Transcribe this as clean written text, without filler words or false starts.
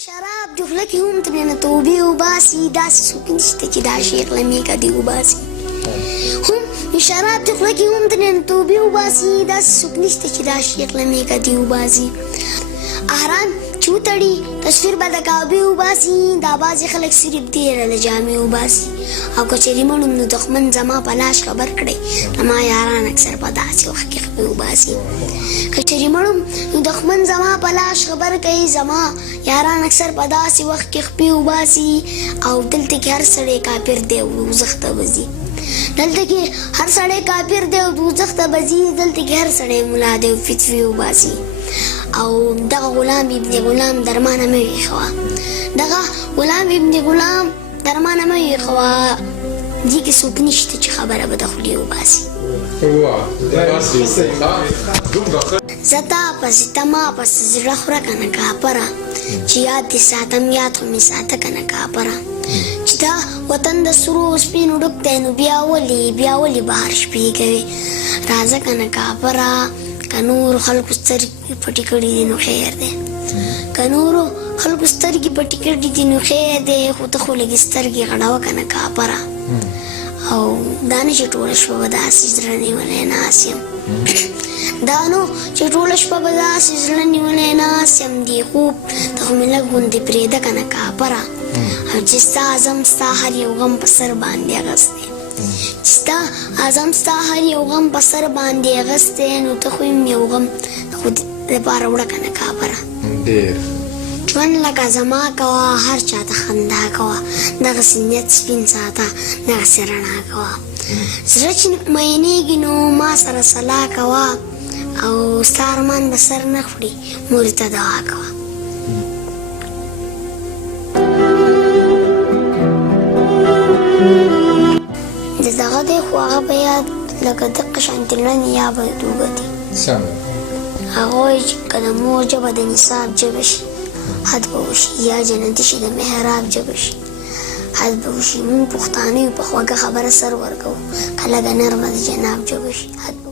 شراب جو خوله کې هم ترېنه توبې وباسي داسې څوک نشته چې دا شیخ له میکه دې وباسي هم شراب جو خوله کې هم ترېنه توبې وباسي داسې څوک نشته چې دا شیخ له میکه دې وباسي احرام چې وتړي تصویر به د کعبې وباسي دا بعضې خلک صرف ډېره له جامې وباسي او که چېرې مړ نو دښمن زما په لاس خبر کړی زما یاران اکثر په داسې وخت کې خپې وباسي که چېرې مړم نو دښمن زما په لاس خبر کوي زما یاران اکثر په داسې وخت کې خپې وباسي او دلته کې هر سړی کافر دی او دوزخ ته وځي دلته کې هر سړی کافر دی او دوزخ ته وځي دلته کې هر سړی ملا دی او فتوې وباسي او دغه غلام ابن غلام درمانه مه ویښوه دغه غلام ابن غلام درمانه مه ویښوه دې کې څوک نشته چې خبره به د خولې وباسي زه تا پسې ته ما پسې زړه خوره که نه کاپره چې یاد دې ساتم یاد خو مې ساته که نه کاپره چې دا وطن د سرو سپینو ډک دی نو بیا ولې بهر شپې کوي راځه که نه کاپره که نورو خلکو سترګې پټې کړي دي نو خیر دی که نورو خلکو سترګې پټې کړي دي نو خیر دی خو ته خو لږې سترګې غړوه که نه کاپره او دا نه چې ټوله شپه به داسې زړه نیولی ناست یم دا نو چې ټوله شپه به داسې زړه نیولی ناست یم دې خوب ته خو مې لږ غوندې پرېږده که نه کاپره او چې ستا اعظم ستا هر یو غم په سر باندې اغستی چې ستا اعظم ستا هر یو غم په سر باندې اغستی نو ته خو یم یو غم د خو دپاره وړه که نه کاپره ژوند لکه زما کوه هر چا ته خندا کوه دغسې نیت سپین ساته دغسې رڼا کوه زړه چې مینېږي نو ما سره صلاح کوه او ستا ارمان به سر نه خوري مورې ته دعا کوه د دغه دی خو هغه به یاد لکه دقه شانتې لنډې یا به اوږه دي هغه وایي چې که د مور ژبه د نصاب ژبه شي حد به وشي یا جنتي شي د محراب ژبه شي حد به وشي مونږ پښتانه یو په خوږه خبره سر ورکوو که لږه نرمه د جناب ژبه شي حد